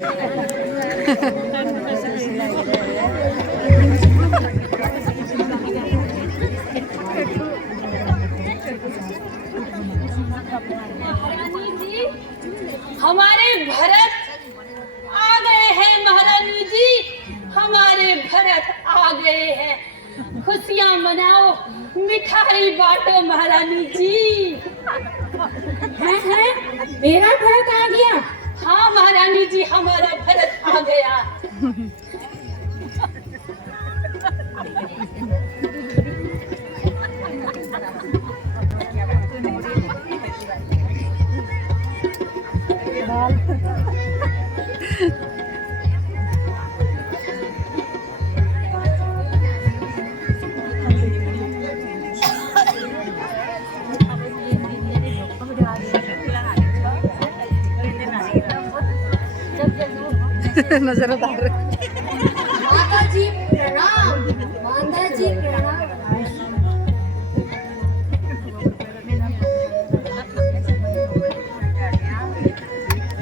हमारे भरत आ गए हैं महारानी जी, हमारे भरत आ गए हैं। खुशियां मनाओ, मिठाई बांटो महारानी जी। है मेरा भरत आ गया। हाँ महारानी जी, हमारा भरत आ गया। नजरदार माता जी प्रणाम। माता जी प्रणाम।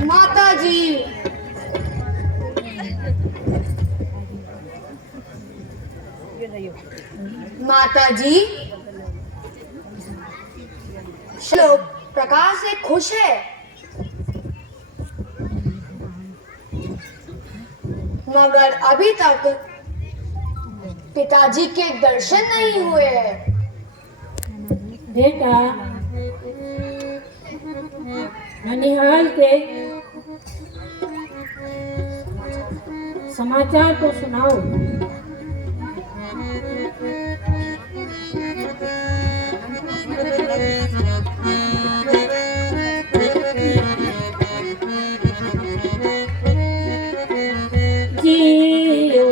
माता जी माता जी श्लोक प्रकाश से खुश है, मगर अभी तक पिताजी के दर्शन नहीं हुए हैं। बेटा, ननिहाल के समाचार तो सुनाओ। जियो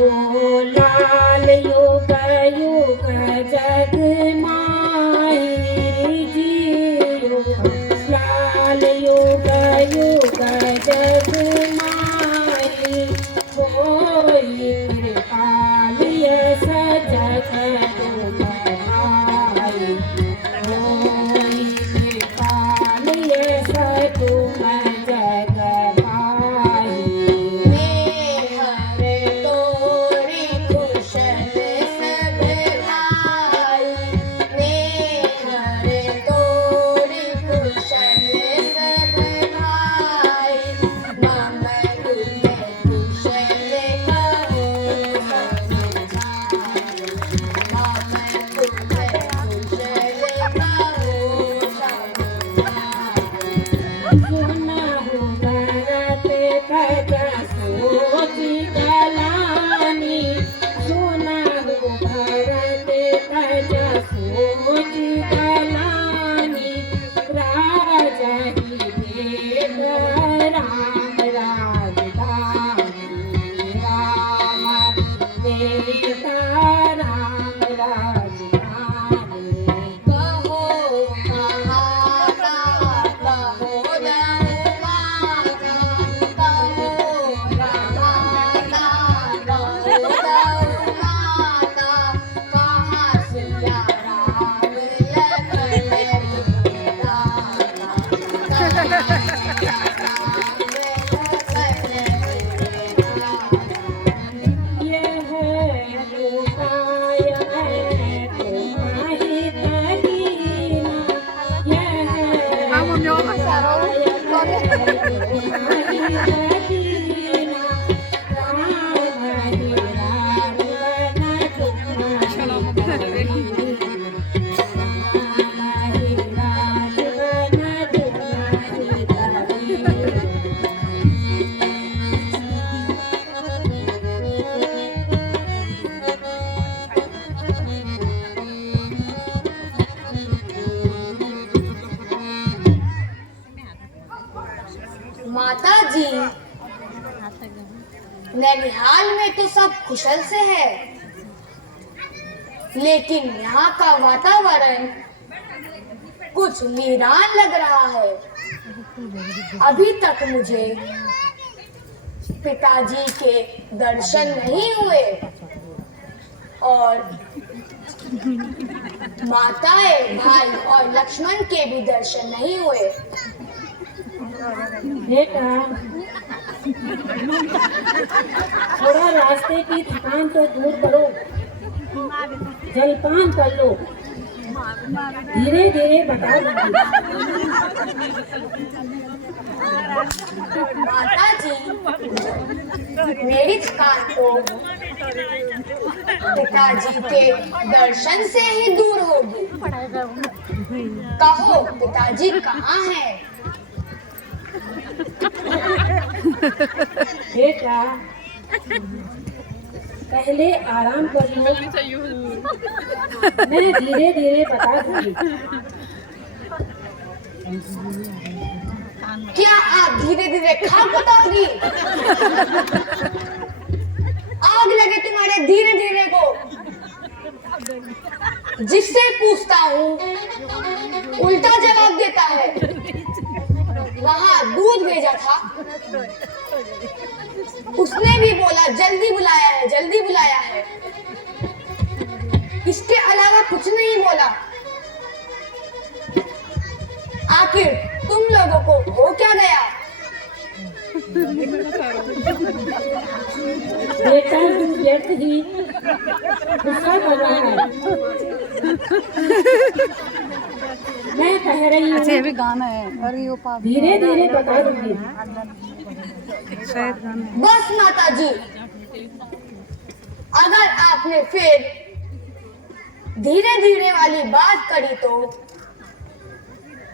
लाल युग युग जग माही, जियो लाल युग युग जग माही। कोई कृपाल यस जग तुम्हारी, कोई कृपाल यस तुम जग भाई। माता जी, ननिहाल में तो सब कुशल से है, लेकिन यहाँ का वातावरण कुछ वीरान लग रहा है। अभी तक मुझे पिताजी के दर्शन नहीं हुए और माताएं, भाई और लक्ष्मण के भी दर्शन नहीं हुए। बेटा, थोड़ा रास्ते की थकान तो दूर करो, जलपान कर लो, धीरे धीरे बता दूंगी। माता जी, मेरी थकान तो पिताजी के दर्शन से ही दूर होगी। कहो पिताजी कहाँ हैं? बेटा पहले आराम कर लो, मैं धीरे धीरे बता दूंगी। क्या आप धीरे धीरे खाक बताओगी? आग लगे तुम्हारे धीरे धीरे को। जिससे पूछता हूँ उल्टा जवाब देता है। वहाँ दूध भेजा था, उसने भी बोला जल्दी बुलाया है, जल्दी बुलाया है। इसके अलावा कुछ नहीं बोला। आखिर तुम लोगों को हो क्या गया? बेटा तू व्यर्थ ही गुस्सा कर रहा है। मैं कह रही हूँ ये भी गाना है और ये धीरे धीरे बता दूंगी। बस माता जी, अगर आपने फिर धीरे धीरे वाली बात करी तो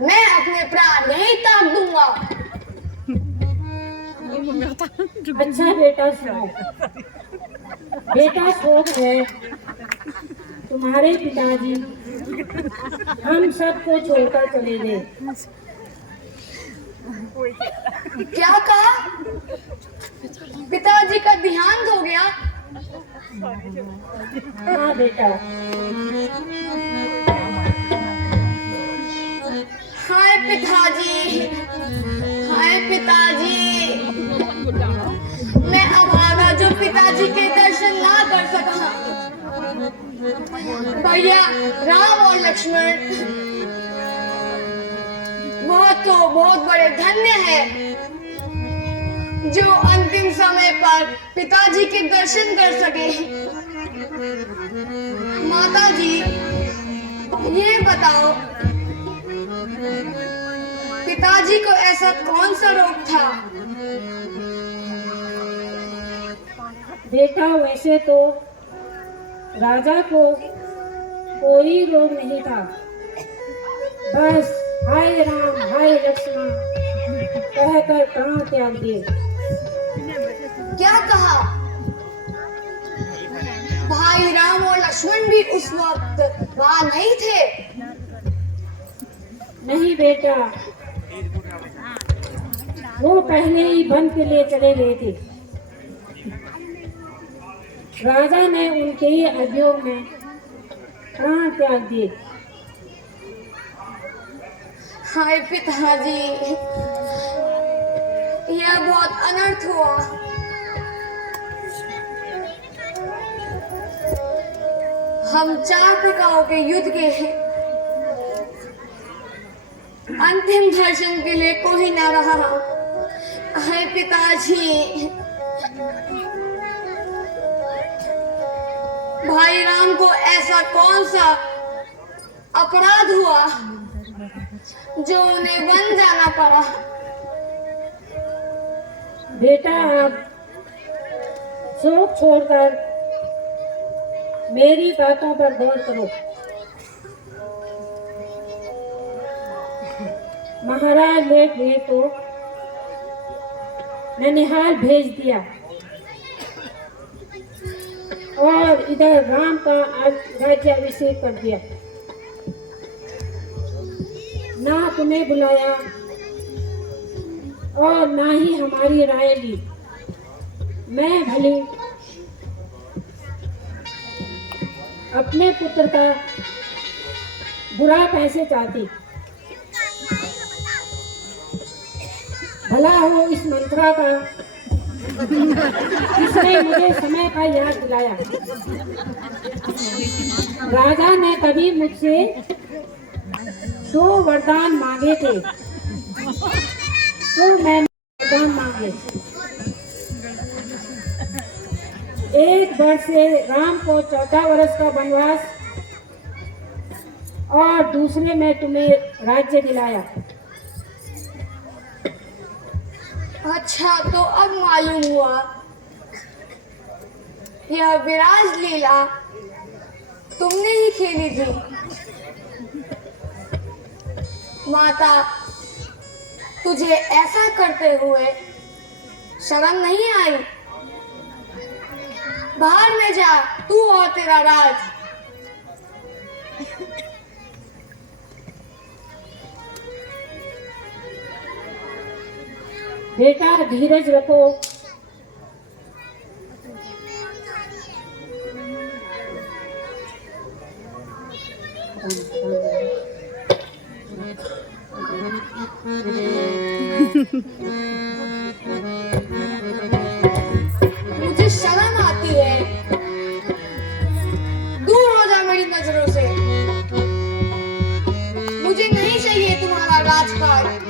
मैं अपने प्राण यहीं ताक दूंगा। अच्छा बेटा सुनो, बेटा शोक है तुम्हारे पिताजी हम सबको छोड़कर चले गए। क्या कहा? पिताजी का देहांत हो गया? हाँ बेटा। हाय पिताजी, हाय पिताजी। मैं अभागा जो पिताजी के दर्शन ना कर सका। भैया राम और लक्ष्मण वह तो बहुत बड़े धन्य है जो अंतिम समय पर पिताजी के दर्शन कर सके। माता जी ये बताओ, पिताजी को ऐसा कौन सा रोग था? बेटा वैसे तो राजा को कोई रोग नहीं था, बस हाय राम हाय लक्ष्मण कहकर प्राण त्याग दिए। क्या कहा? भाई राम और लक्ष्मण भी उस वक्त वहां नहीं थे? नहीं बेटा, वो पहले ही वन के लिए चले गए थे। राजा ने उनके ही अभियोग में प्राण त्याग दिए। हाय पिताजी, यह बहुत अनर्थ हुआ। हम 4 प्रकारों के युद्ध के अंतिम दर्शन के लिए कोई ना रहा। हाय पिताजी, भाई राम को ऐसा कौन सा अपराध हुआ जो उन्हें वन जाना पड़ा? बेटा आप शोक छोड़कर मेरी बातों पर गौर करो। महाराज लेट गए तो ननिहाल भेज दिया और इधर राम का राज्याभिषेक कर दिया। ना तुम्हें बुलाया और ना ही हमारी राय ली। मैं भली अपने पुत्र का बुरा कैसे चाहती। भला हो इस मंत्रा का जिसने मुझे समय पर याद दिलाया। राजा ने कभी मुझसे 2 वरदान मांगे थे तो मैंने वरदान मांगे। एक वर्ष से राम को 14 वर्ष का वनवास और दूसरे में तुम्हें राज्य दिलाया। अच्छा, तो अब मालूम हुआ यह विराज लीला तुमने ही खेली थी। माता, तुझे ऐसा करते हुए शर्म नहीं आई? बाहर में जा, तू और तेरा राज। बेटा धीरज रखो। मुझे शर्म आती है। दूर हो जा मेरी नजरों से। मुझे नहीं चाहिए तुम्हारा राजपाट।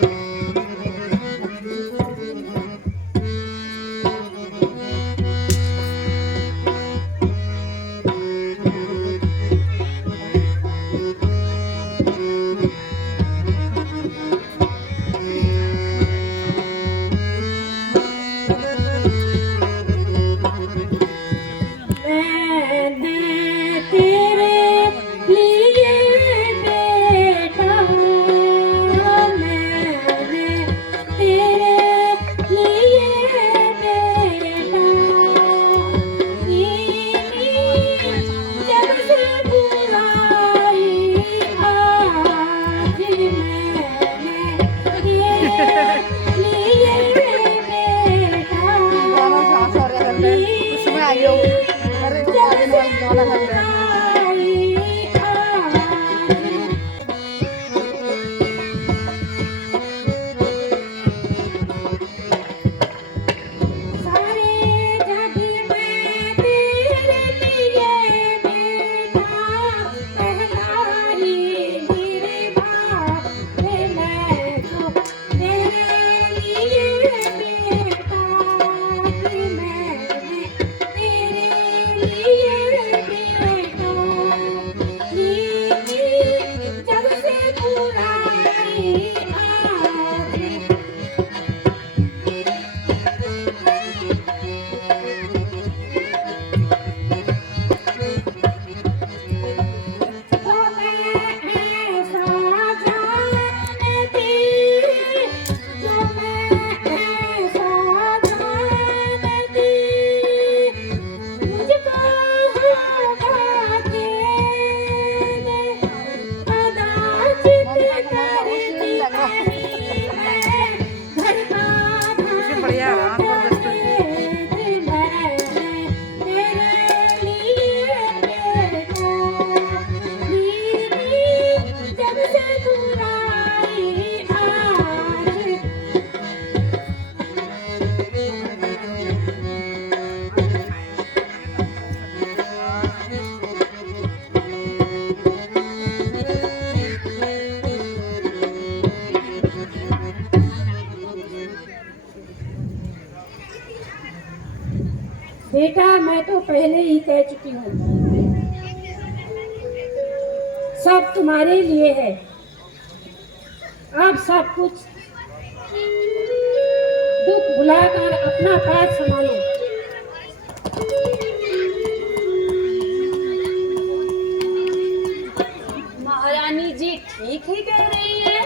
बेटा, मैं तो पहले ही कह चुकी हूँ, सब तुम्हारे लिए है। अब सब कुछ दुख भुलाकर अपना काज संभालो। महारानी जी ठीक ही कह रही है।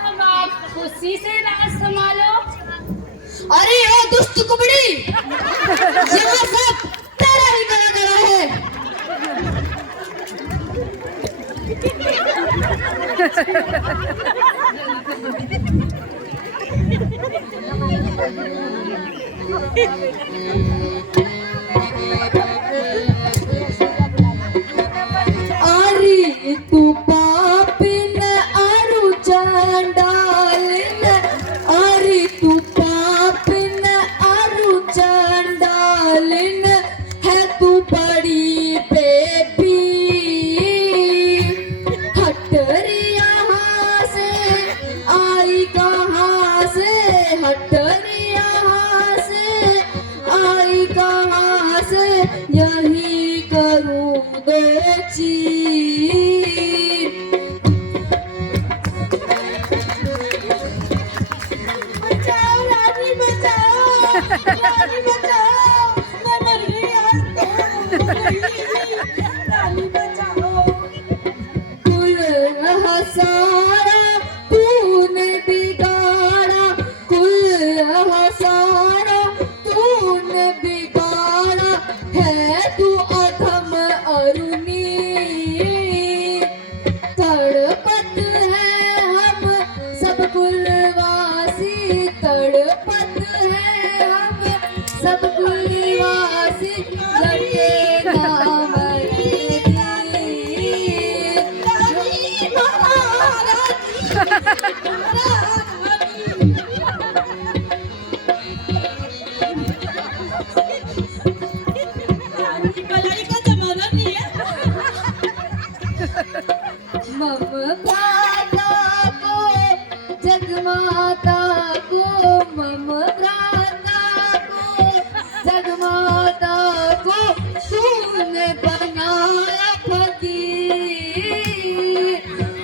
अब आप खुशी से राज संभालो। अरे ओ दुष्ट कुबड़ी, यहाँ सब तेरा ही करा है। अरे तू पापिन आरु चंडालिन, अरे तू पापिन आरु चंडालिन, है तू बड़ी बेबी। हटरी यहाँ से आई कहाँ से, हटरी यहाँ से यही करूं दो चीज। बचाओ रानी, बचाओ रानी, बचाओ, मैं मर गई आज तो, रानी बचाओ। कुल सारा तूने बिगाड़ा, कुल सारा तूने बिगाड़ा, है तू अधम अरुणी। तड़पत है हम सब कुलवासी, तड़पत है हम सब कुलवासी, लगे नाम रानी कलाई का जमाना नहीं है। ममता को जगमाता को, ममता को जगमाता को तूने बनाया फकीर।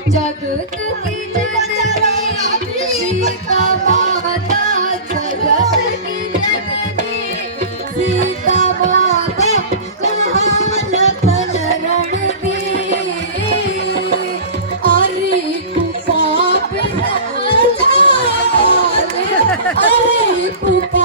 जगत की जननी सीता माता, जगत की जननी सीता माता, कहाँ लखन रणबीर। अरे कुपा बिन अजान, अरे कुपा